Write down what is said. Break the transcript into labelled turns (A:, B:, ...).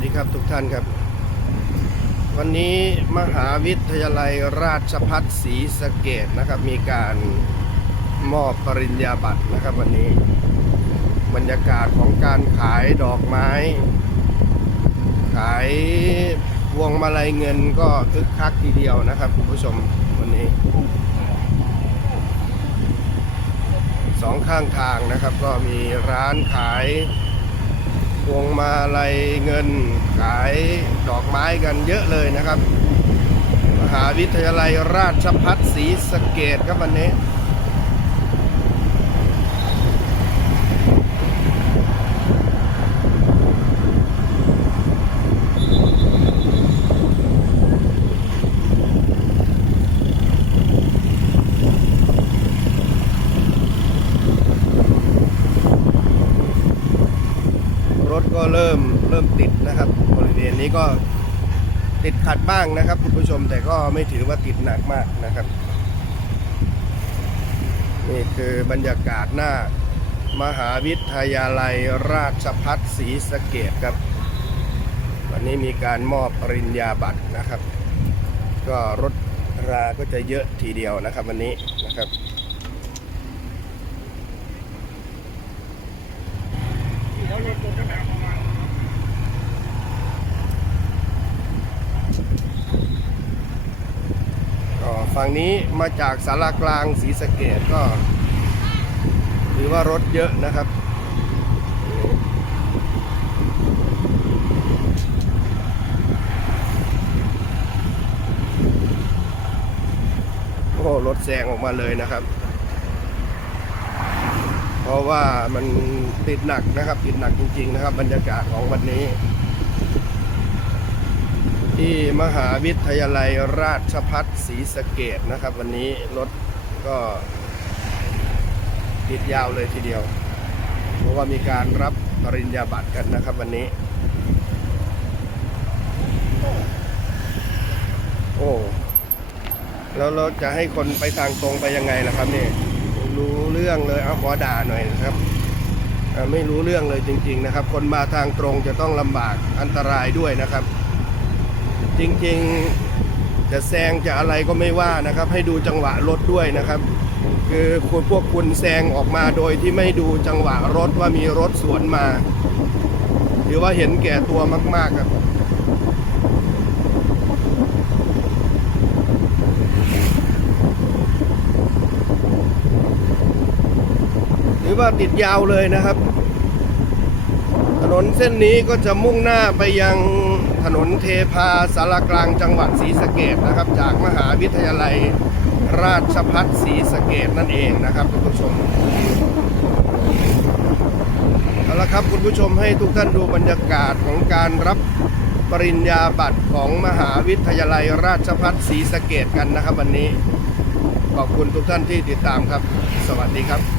A: สดีครับทุกท่านครับ วันนี้มหาวิทยาลัยราชพัฒศรีสะเกดนะครับ มีการมอบปริญญาบัตรนะครับ วันนี้บรรยากาศของการขายดอกไม้ ขายพวงมาลัยเงินก็คึกคักทีเดียวนะครับคุณผู้ชมวันนี้สองข้างทางนะครับ ก็มีร้านขาย พวงมาลัยเงินขายดอกไม้กันเยอะเลยนะครับ มหาวิทยาลัยราชพัฒศรีสะเกดครับวันนี้ ถก็เริ่มเริ่มติดนะครับบริเวณนี้ก็ติดขัดบ้างนะครับคุณผู้ชมแต่ก็ไม่ถือว่าติดหนักมากนะครับ นี่คือบรรยากาศหน้า มหาวิทยาลัยราชพัฒศรีสะเกดครับ วันนี้มีการมอบปริญญาบัตรนะครับ ก็รถราก็จะเยอะทีเดียวนะครับวันนี้นะครับ ก็ ฝั่งนี้มาจากสารากลางศรีสะเกดก็ถือว่ารถเยอะนะครับโอ้รถแซงออกมาเลยนะครับ เพราะว่ามันติดหนักนะครับ ติดหนักจริง ๆ นะครับ บรรยากาศของวันนี้ ที่มหาวิทยาลัยราชพัฒศรีสะเกดนะครับ วันนี้รถก็ติดยาวเลยทีเดียว เพราะว่ามีการรับปริญญาบัตรกันนะครับวันนี้ โอ้แล้วเราจะให้คนไปทางตรงไปยังไงล่ะครับเนี่ยรู้เรื่องเลยเอาขอด่าหน่อยนะครับไม่รู้เรื่องเลยจริง ๆ นะครับ คนมาทางตรงจะต้องลำบากอันตรายด้วยนะครับ จริงๆจะแซงจะอะไรก็ไม่ว่านะครับ ให้ดูจังหวะรถด้วยนะครับ คือคุณพวกคุณแซงออกมาโดยที่ไม่ดูจังหวะรถว่ามีรถสวนมาหรือว่าเห็นแก่ตัวมาก ๆ ครับหรือว่าติดยาวเลยนะครับ นนเส้นนี้ก็จะมุ่งหน้าไปยังถนนเทพาสารกลางจังหวัดศรีสะเกดนะครับ จากมหาวิทยาลัยราชพัฒศรีสะเกดนั่นเองนะครับคุณผู้ชมเอาละครับคุณผู้ชมให้ทุกท่านดูบรรยากาศของการรับปริญญาบัตรของมหาวิทยาลัยราชพัฒศรีสะเกดกันนะครับ วันนี้ ขอบคุณทุกท่านที่ติดตามครับ สวัสดีครับ